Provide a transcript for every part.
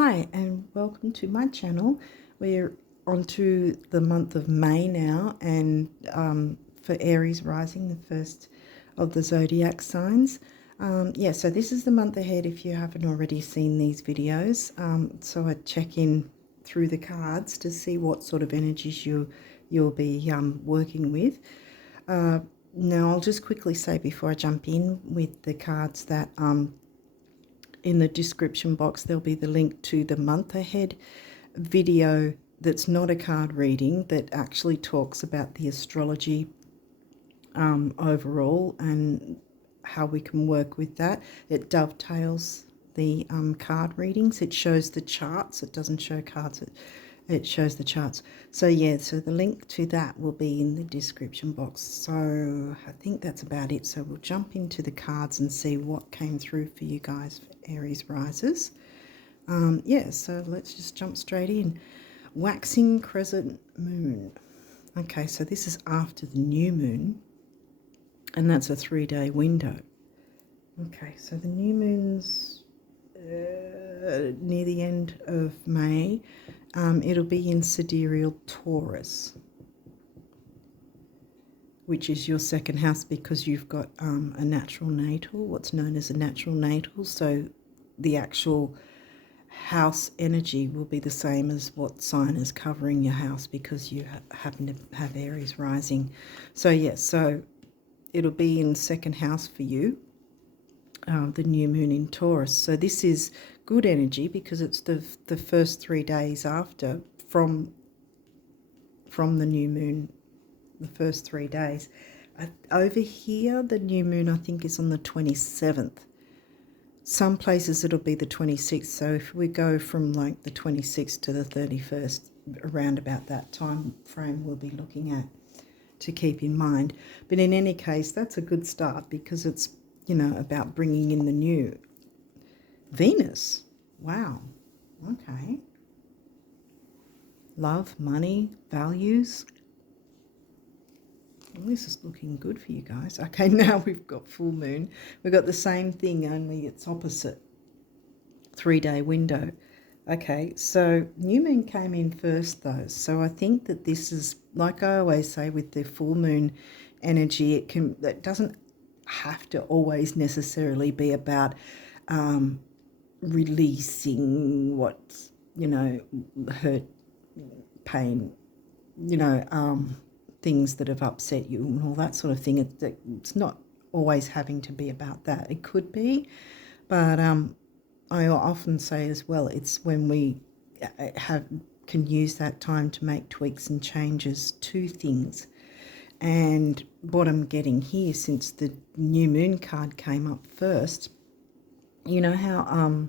Hi and welcome to my channel. We're on to the month of May now, and for Aries rising, the first of the zodiac signs. So this is the month ahead if you haven't already seen these videos. So I check in through the cards to see what sort of energies you'll be working with. Now I'll just quickly say before I jump in with the cards that in the description box there'll be the link to the month ahead video that's not a card reading, that actually talks about the astrology overall and how we can work with that. It dovetails the card readings. It shows the charts. It doesn't show cards. It shows the charts. So the link to that will be in the description box. So I think that's about it. So we'll jump into the cards and see what came through for you guys for Aries risers. So let's just jump straight in. Waxing crescent moon. Okay, so this is after the new moon, and that's a 3-day window. Okay, so the new moon's near the end of May. It'll be in Sidereal Taurus, which is your second house, because you've got a natural natal, what's known as a natural natal. So the actual house energy will be the same as what sign is covering your house, because you happen to have Aries rising. So it'll be in second house for you, the new moon in Taurus. So this is good energy because it's the first 3 days after from the new moon, the first 3 days. Over here, the new moon I think is on the 27th. Some places it'll be the 26th. So if we go from like the 26th to the 31st, around about that time frame we'll be looking at, to keep in mind. But in any case, that's a good start because it's, about bringing in the new. Venus. Wow. Okay. Love, money, values. Well, this is looking good for you guys. Okay, now we've got full moon. We've got the same thing, only it's opposite. 3-day window. Okay, so new moon came in first though. So I think that this is, like I always say with the full moon energy, that doesn't have to always necessarily be about releasing what's, hurt, pain, things that have upset you and all that sort of thing. It's not always having to be about that. It could be, but I often say as well, it's when we can use that time to make tweaks and changes to things. And what I'm getting here, since the new moon card came up first, you know how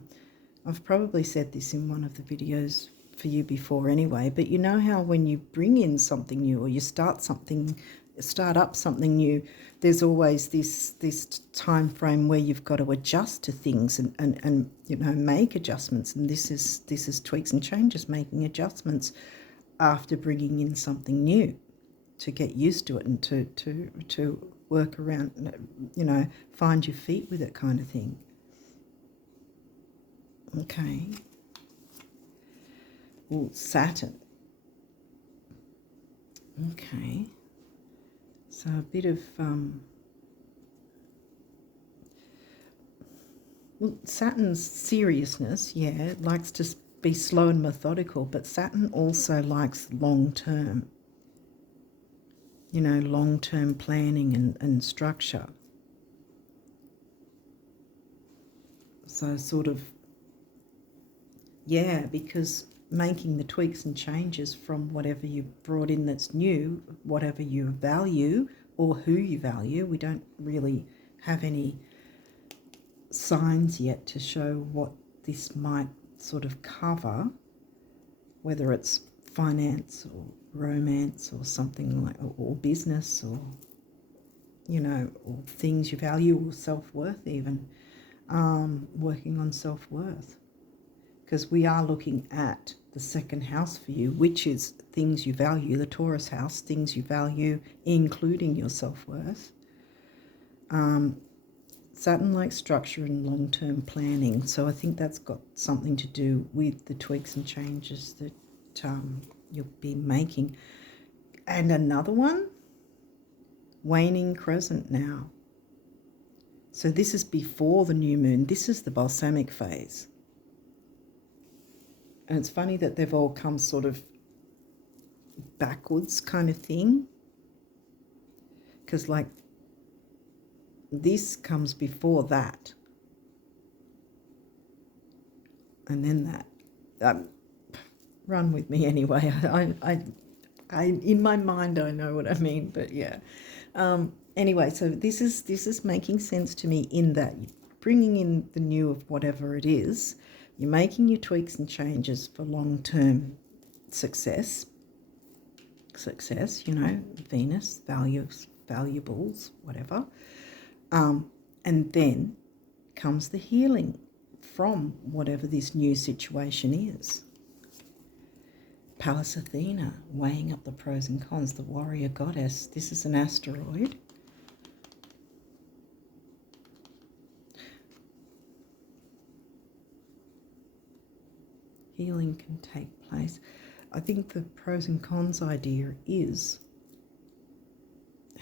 I've probably said this in one of the videos for you before anyway, but you know how when you bring in something new, or you start up something new, there's always this time frame where you've got to adjust to things and make adjustments. And this is tweaks and changes, making adjustments after bringing in something new, to get used to it and to work around, find your feet with it, kind of thing. Okay. Well, Saturn. Okay. So a bit of Saturn's seriousness, likes to be slow and methodical, but Saturn also likes long-term, long-term planning and structure. So sort of, because making the tweaks and changes from whatever you brought in that's new, whatever you value or who you value. We don't really have any signs yet to show what this might sort of cover, whether it's finance or romance or something like, or business, or or things you value, or self-worth even, working on self-worth, because we are looking at the second house for you, which is things you value, the Taurus house, things you value, including your self-worth. Saturn likes structure and long-term planning, so I think that's got something to do with the tweaks and changes that you'll be making. And another one, waning crescent now. So this is before the new moon. This is the balsamic phase. And it's funny that they've all come sort of backwards kind of thing. Because like this comes before that. And then that. Run with me anyway. I in my mind I know what I mean, but yeah. Anyway, so this is making sense to me in that you're bringing in the new of whatever it is. You're making your tweaks and changes for long-term success. Success, you know, Venus, values, valuables, whatever. And then comes the healing from whatever this new situation is. Pallas Athena, weighing up the pros and cons, the warrior goddess. This is an asteroid. Healing can take place. I think the pros and cons idea is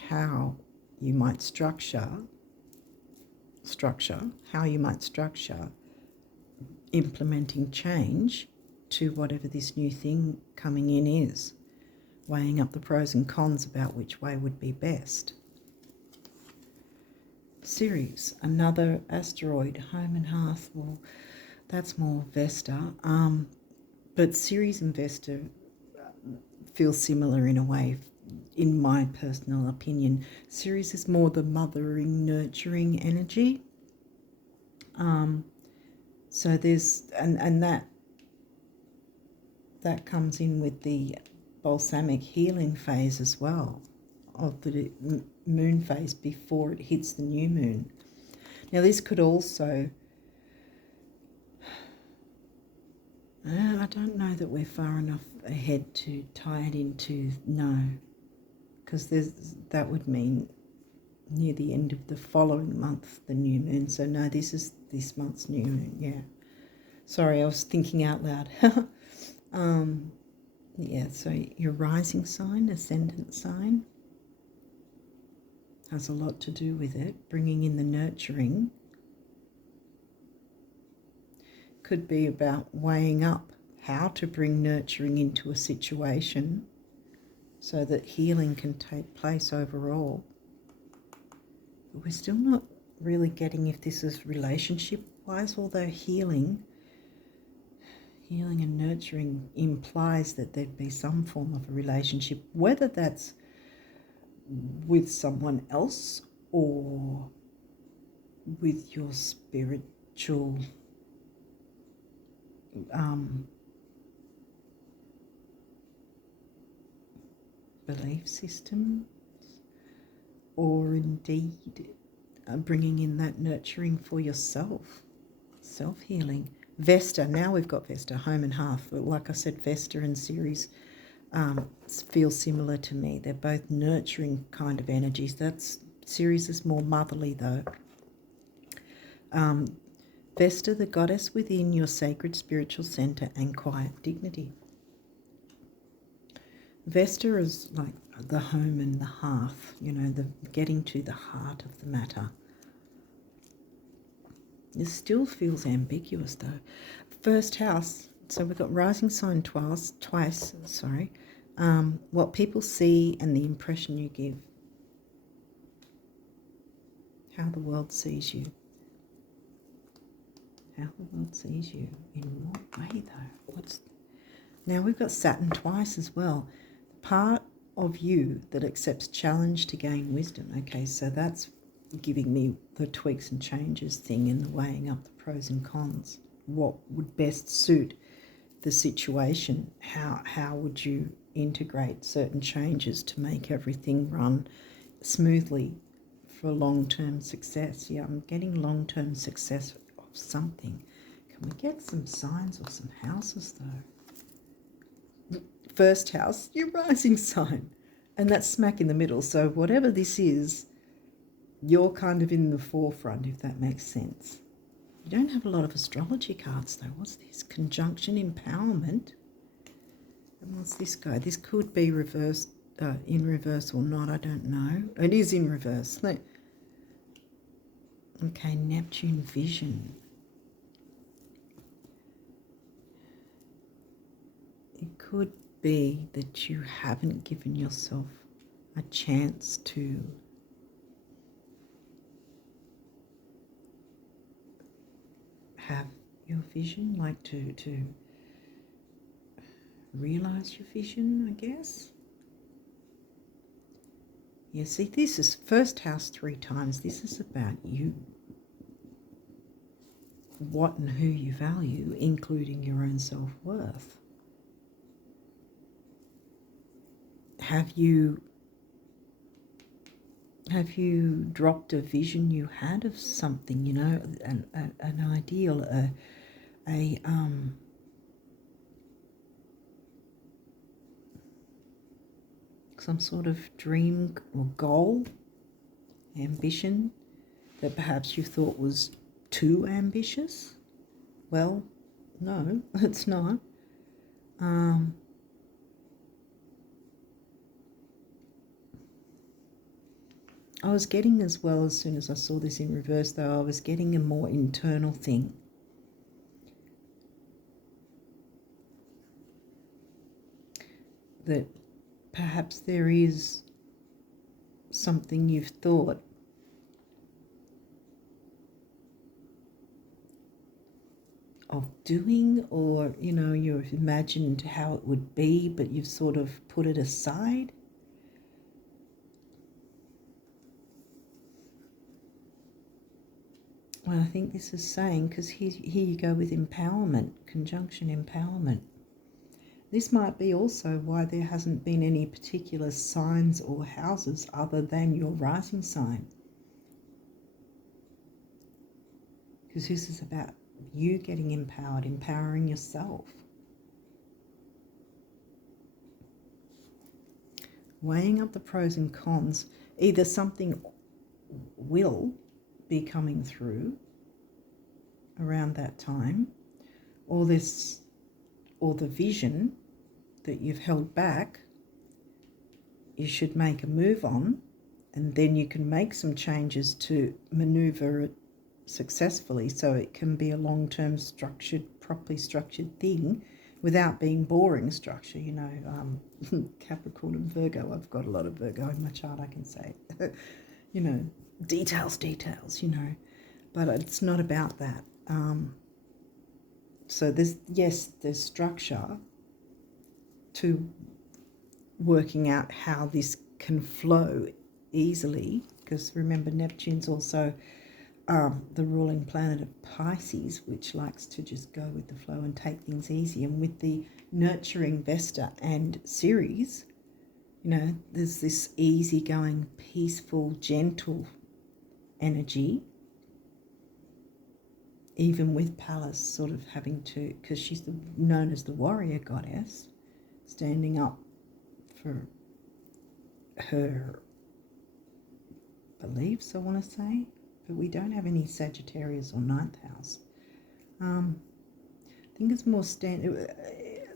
how you might structure implementing change to whatever this new thing coming in is, weighing up the pros and cons about which way would be best. Ceres, another asteroid, home and hearth. Well, that's more Vesta, but Ceres and Vesta feel similar in a way, in my personal opinion. Ceres is more the mothering, nurturing energy. So there's and that comes in with the balsamic healing phase as well, of the moon phase before it hits the new moon. Now this could also, I don't know that we're far enough ahead to tie it into, no, because that would mean near the end of the following month, the new moon. So no, this is this month's new moon, yeah. Sorry, I was thinking out loud. Yeah, so your rising sign, ascendant sign, has a lot to do with it, bringing in the nurturing. Could be about weighing up how to bring nurturing into a situation so that healing can take place overall. But we're still not really getting if this is relationship-wise, although healing and nurturing implies that there'd be some form of a relationship, whether that's with someone else or with your spiritual belief system, or indeed bringing in that nurturing for yourself, self-healing. Vesta, now we've got Vesta, home and hearth. Like I said, Vesta and Ceres feel similar to me. They're both nurturing kind of energies. Ceres is more motherly though. Vesta, the goddess within your sacred spiritual center and quiet dignity. Vesta is like the home and the hearth, you know, the getting to the heart of the matter. It still feels ambiguous though. First house, so we've got rising sign twice, what people see and the impression you give. How the world sees you. How the world sees you. In what way though? Now we've got Saturn twice as well. The part of you that accepts challenge to gain wisdom. Okay, so that's giving me the tweaks and changes thing and the weighing up the pros and cons. What would best suit the situation? How would you integrate certain changes to make everything run smoothly for long-term success? Yeah, I'm getting long-term success of something. Can we get some signs or some houses though? First house, your rising sign. And that's smack in the middle. So whatever this is, you're kind of in the forefront, if that makes sense. You don't have a lot of astrology cards though. What's this? Conjunction empowerment. And what's this go? This could be reversed, in reverse or not, I don't know. It is in reverse. Okay, Neptune vision. It could be that you haven't given yourself a chance to have your vision, like to realize your vision, I guess. Yeah, see, this is first house 3 times. This is about you, what and who you value, including your own self-worth. Have you dropped a vision you had of something, you know, an ideal, some sort of dream or goal, ambition that perhaps you thought was too ambitious? Well, no, it's not. I was getting, as well, as soon as I saw this in reverse though, I was getting a more internal thing. That perhaps there is something you've thought of doing, or, you know, you've imagined how it would be, but you've sort of put it aside. Well, I think this is saying, because here you go with empowerment, conjunction empowerment. This might be also why there hasn't been any particular signs or houses other than your rising sign. Because this is about you getting empowered, empowering yourself. Weighing up the pros and cons. Either something will be coming through around that time, or the vision that you've held back, you should make a move on, and then you can make some changes to maneuver it successfully so it can be a long-term structured, properly structured thing without being boring structure, you know. Capricorn and Virgo, I've got a lot of Virgo in my chart, I can say. You know, details, you know, but it's not about that. So there's structure to working out how this can flow easily, because remember, Neptune's also the ruling planet of Pisces, which likes to just go with the flow and take things easy. And with the nurturing Vesta and Ceres, you know, there's this easygoing, peaceful, gentle energy, even with Pallas sort of having to, because she's known as the warrior goddess, standing up for her beliefs, I want to say. But we don't have any Sagittarius or 9th house. I think it's more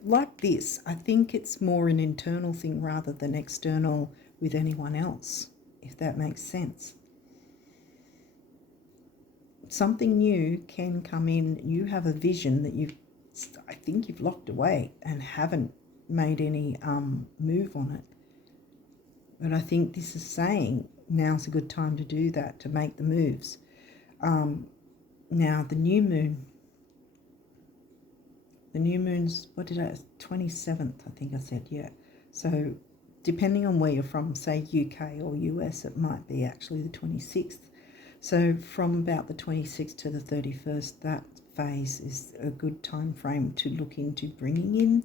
like this. I think it's more an internal thing rather than external with anyone else, if that makes sense. Something new can come in. You have a vision that I think you've locked away and haven't made any move on it. But I think this is saying now's a good time to do that, to make the moves. Now the new moon's, what did I, 27th, I think I said, yeah. So depending on where you're from, say UK or US, it might be actually the 26th. So from about the 26th to the 31st, that phase is a good time frame to look into bringing in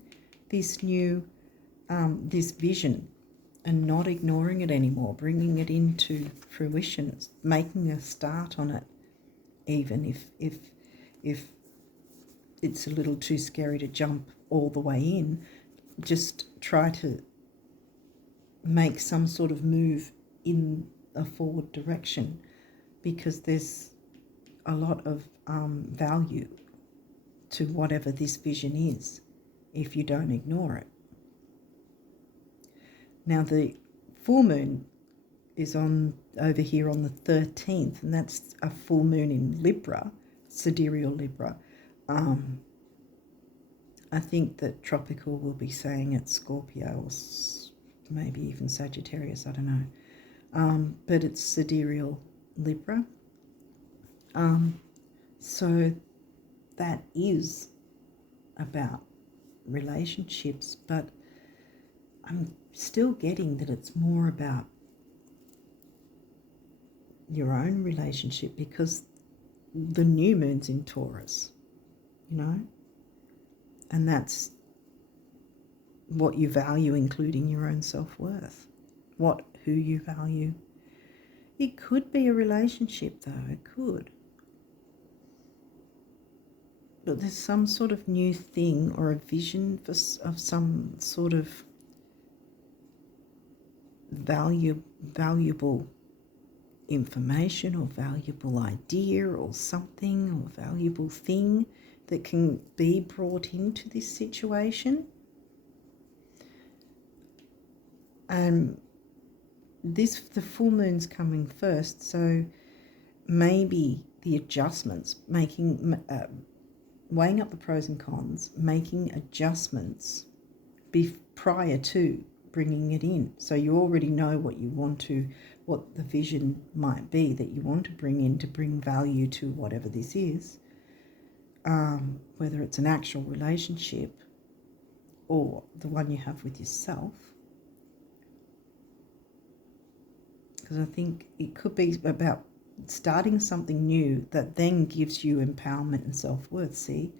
this new, this vision, and not ignoring it anymore, bringing it into fruition, making a start on it, even if it's a little too scary to jump all the way in. Just try to make some sort of move in a forward direction. because there's a lot of value to whatever this vision is if you don't ignore it. Now the full moon is on over here on the 13th, and that's a full moon in Libra, sidereal Libra. I think that tropical will be saying it's Scorpio or maybe even Sagittarius, I don't know. But it's sidereal Libra. So that is about relationships, but I'm still getting that it's more about your own relationship, because the new moon's in Taurus, you know, and that's what you value, including your own self-worth, who you value. It could be a relationship, though, it could. But there's some sort of new thing or a vision of some sort of valuable information or valuable idea or something or valuable thing that can be brought into this situation. And the full moon's coming first, so maybe the adjustments, weighing up the pros and cons, making adjustments prior to bringing it in. So you already know what the vision might be that you want to bring in to bring value to whatever this is, whether it's an actual relationship or the one you have with yourself. Because I think it could be about starting something new that then gives you empowerment and self-worth. See,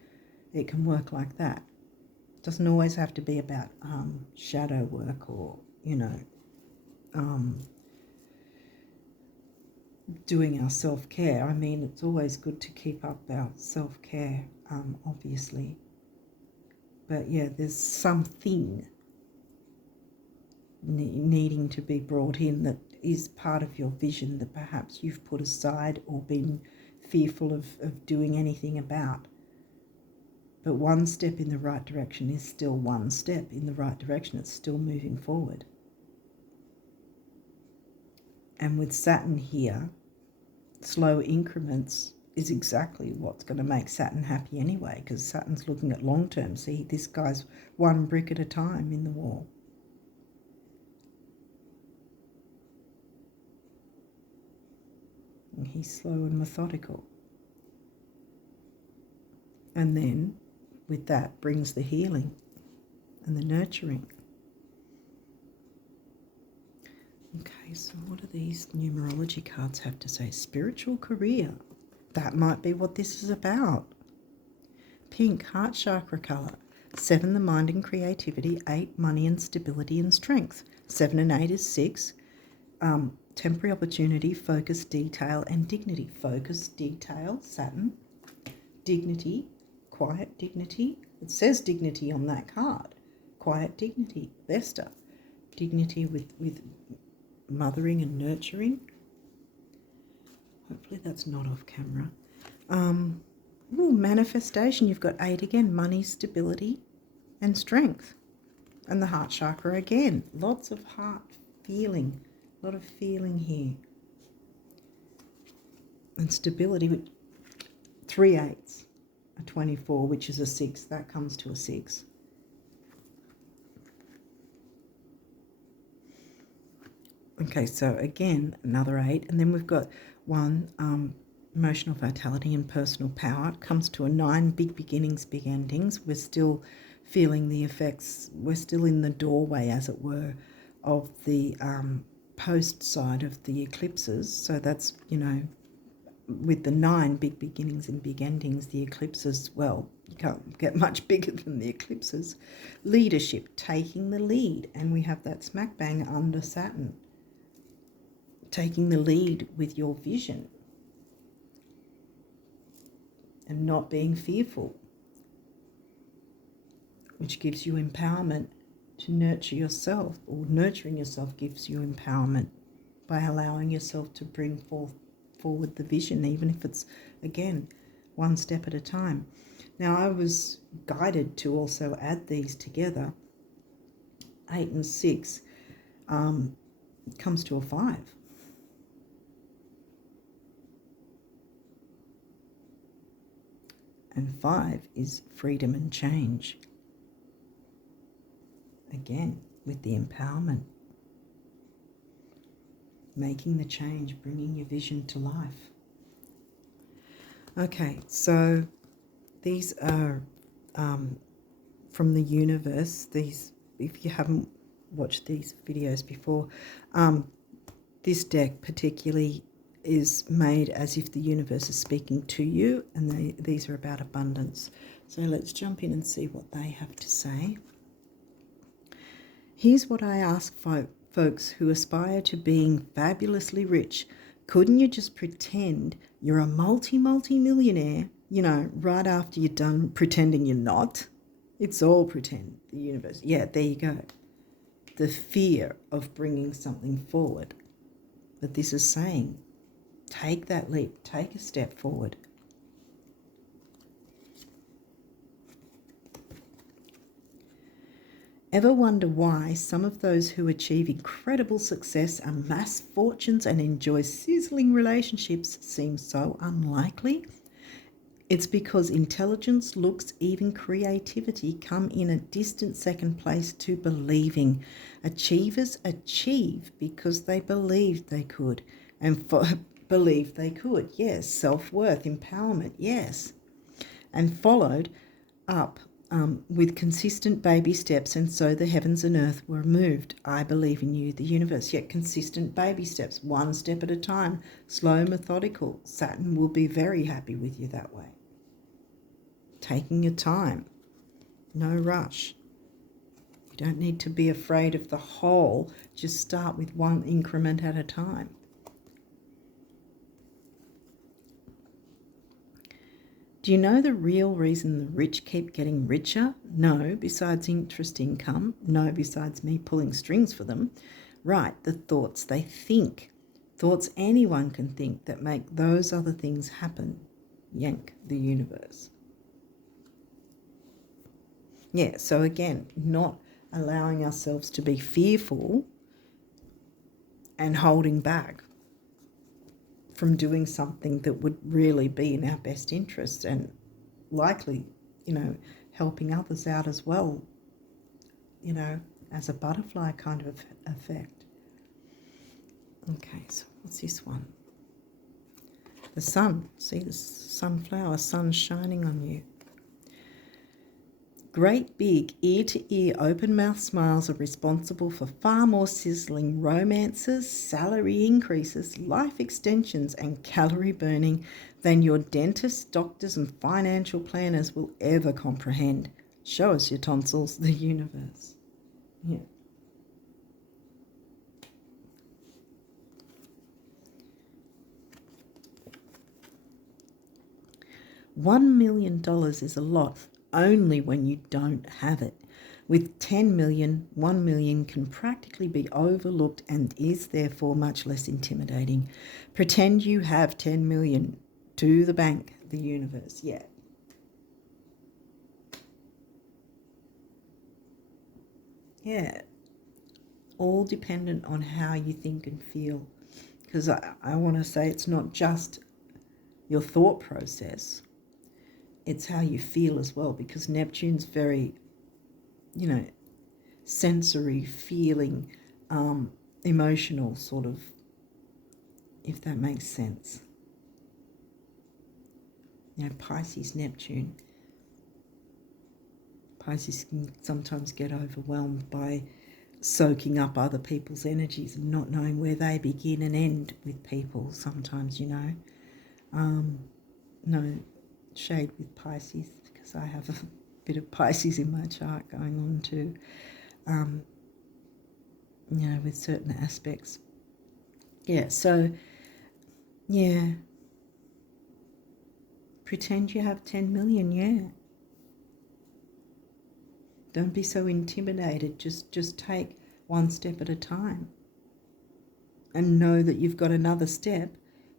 it can work like that. It doesn't always have to be about shadow work or, doing our self-care. I mean, it's always good to keep up our self-care, obviously. But yeah, there's something needing to be brought in that is part of your vision that perhaps you've put aside or been fearful of doing anything about. But one step in the right direction is still one step in the right direction. It's still moving forward. And with Saturn here, slow increments is exactly what's going to make Saturn happy anyway, because Saturn's looking at long term. See, this guy's one brick at a time in the wall. And he's slow and methodical. And then with that brings the healing and the nurturing. Okay, so what do these numerology cards have to say? Spiritual career. That might be what this is about. Pink, heart chakra colour. 7, the mind and creativity. 8, money and stability and strength. 7 and 8 is 6. Temporary opportunity, focus, detail, and dignity. Focus, detail, Saturn. Dignity, quiet dignity. It says dignity on that card. Quiet dignity, Vesta. Dignity with mothering and nurturing. Hopefully that's not off camera. Manifestation, you've got 8 again. Money, stability, and strength. And the heart chakra again. Lots of heart feeling. A lot of feeling here. And stability with 3 8s. A 24, which is a 6. That comes to a 6. Okay, so again, another 8. And then we've got 1, emotional vitality and personal power. It comes to a 9, big beginnings, big endings. We're still feeling the effects. We're still in the doorway, as it were, of the post side of the eclipses. So that's, with the 9 big beginnings and big endings, the eclipses, well, you can't get much bigger than the eclipses. Leadership, taking the lead. And we have that smack bang under Saturn. Taking the lead with your vision. And not being fearful. Which gives you empowerment to nurture yourself, or nurturing yourself gives you empowerment by allowing yourself to bring forth forward the vision, even if it's, again, one step at a time. Now, I was guided to also add these together. 8 and 6 comes to a 5. And 5 is freedom and change. Again, with the empowerment. Making the change, bringing your vision to life. Okay, so these are from the universe. These, if you haven't watched these videos before, this deck particularly is made as if the universe is speaking to you, and these are about abundance. So let's jump in and see what they have to say. Here's what I ask folks who aspire to being fabulously rich. Couldn't you just pretend you're a multi-millionaire, right after you're done pretending you're not? It's all pretend, the universe. Yeah, there you go. The fear of bringing something forward. But this is saying, take that leap, take a step forward. Ever wonder why some of those who achieve incredible success, amass fortunes, and enjoy sizzling relationships seem so unlikely? It's because intelligence, looks, even creativity come in a distant second place to believing. Achievers achieve because they believed they could, and believed they could. Yes, self-worth, empowerment, yes. And followed up with consistent baby steps, and so the heavens and earth were moved. I believe in you, the universe. Yet consistent baby steps, one step at a time, slow, methodical. Saturn will be very happy with you that way. Taking your time, no rush. You don't need to be afraid of the whole. Just start with one increment at a time. Do you know the real reason the rich keep getting richer? No, besides interest income. No, besides me pulling strings for them. Right, the thoughts they think. Thoughts anyone can think that make those other things happen. Yank, the universe. Yeah, so again, not allowing ourselves to be fearful and holding back from doing something that would really be in our best interest and likely, helping others out as well, as a butterfly kind of effect. Okay, so what's this one? The sun. See the sunflower, sun shining on you. Great big ear-to-ear open-mouth smiles are responsible for far more sizzling romances, salary increases, life extensions and calorie burning than your dentists, doctors and financial planners will ever comprehend. Show us your tonsils, the universe. Yeah. $1 million is a lot only when you don't have it. With 10 million, 1 million can practically be overlooked and is therefore much less intimidating. Pretend you have 10 million to the bank, the universe. Yeah. Yeah. All dependent on how you think and feel. Because I want to say it's not just your thought process. It's how you feel as well, because Neptune's very, sensory, feeling, emotional sort of, if that makes sense. Pisces, Neptune. Pisces can sometimes get overwhelmed by soaking up other people's energies and not knowing where they begin and end with people sometimes, No shade with Pisces, because I have a bit of Pisces in my chart going on too, with certain aspects. Yeah, so, yeah. Pretend you have 10 million, yeah. Don't be so intimidated. Just take one step at a time. And know that you've got another step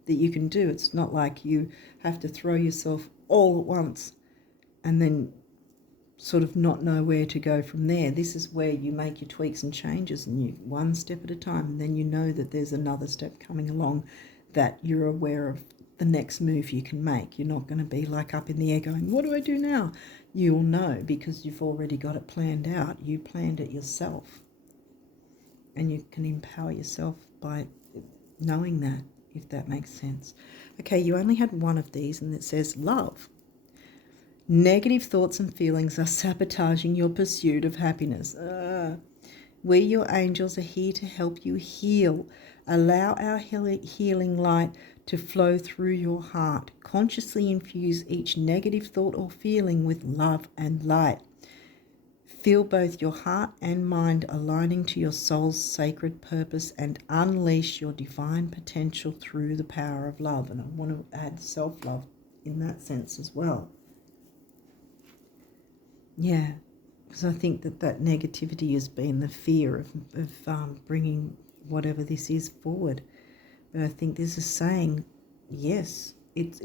that you can do. It's not like you have to throw yourself all at once and then sort of not know where to go from there. This is where you make your tweaks and changes, and you one step at a time, and then you know that there's another step coming along that you're aware of the next move you can make. You're not going to be like up in the air going, what do I do now? You'll know because you've already got it planned out. You planned it yourself, and you can empower yourself by knowing that, if that makes sense. Okay, you only had one of these, and it says love. Negative thoughts and feelings are sabotaging your pursuit of happiness. We, your angels, are here to help you heal. Allow our healing light to flow through your heart. Consciously infuse each negative thought or feeling with love and light. Feel both your heart and mind aligning to your soul's sacred purpose and unleash your divine potential through the power of love. And I want to add self-love in that sense as well. Yeah, because I think that negativity has been the fear of bringing whatever this is forward. But I think this is saying, yes, it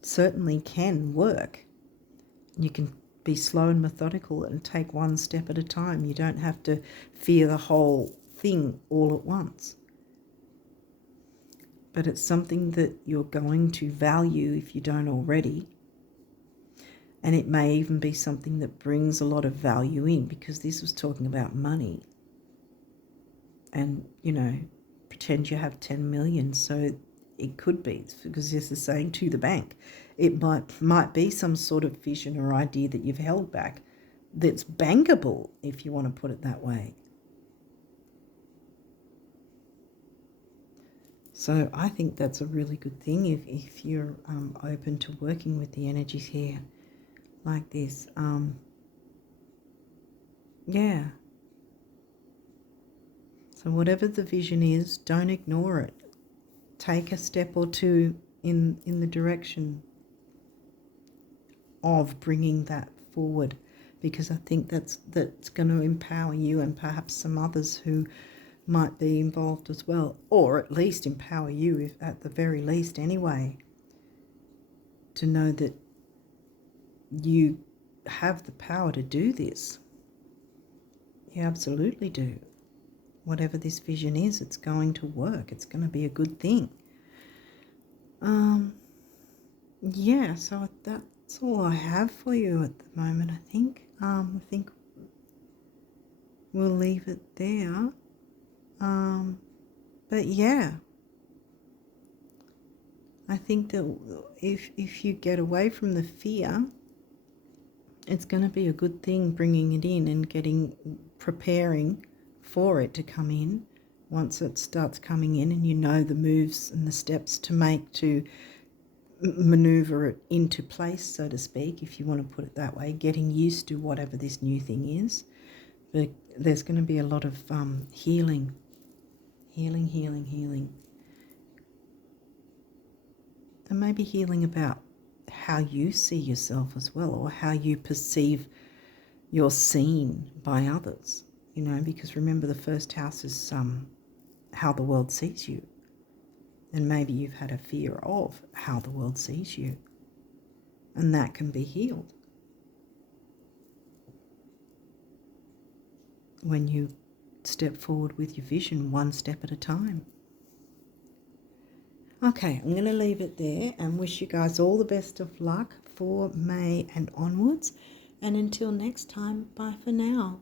certainly can work. You can be slow and methodical and take one step at a time. You don't have to fear the whole thing all at once. But it's something that you're going to value if you don't already. And it may even be something that brings a lot of value in, because this was talking about money. And, you know, pretend you have 10 million. So it could be, because this is saying to the bank. It might be some sort of vision or idea that you've held back that's bankable, if you want to put it that way. So I think that's a really good thing if you're open to working with the energies here like this. Yeah. So whatever the vision is, don't ignore it. Take a step or two in the direction of bringing that forward, because I think that's going to empower you and perhaps some others who might be involved as well, or at least empower you, if at the very least anyway, to know that you have the power to do this. You absolutely do. Whatever this vision is, it's going to work. It's going to be a good thing. Yeah, so that's all I have for you at the moment, I think. I think we'll leave it there. But yeah, I think that if you get away from the fear, it's going to be a good thing bringing it in and preparing for it to come in. Once it starts coming in and you know the moves and the steps to make to maneuver it into place, so to speak, if you want to put it that way, getting used to whatever this new thing is. But there's going to be a lot of healing. And maybe healing about how you see yourself as well, or how you perceive you're seen by others, you know, because remember the first house is how the world sees you. And maybe you've had a fear of how the world sees you, and that can be healed when you step forward with your vision one step at a time. Okay, I'm going to leave it there and wish you guys all the best of luck for May and onwards. And until next time, bye for now.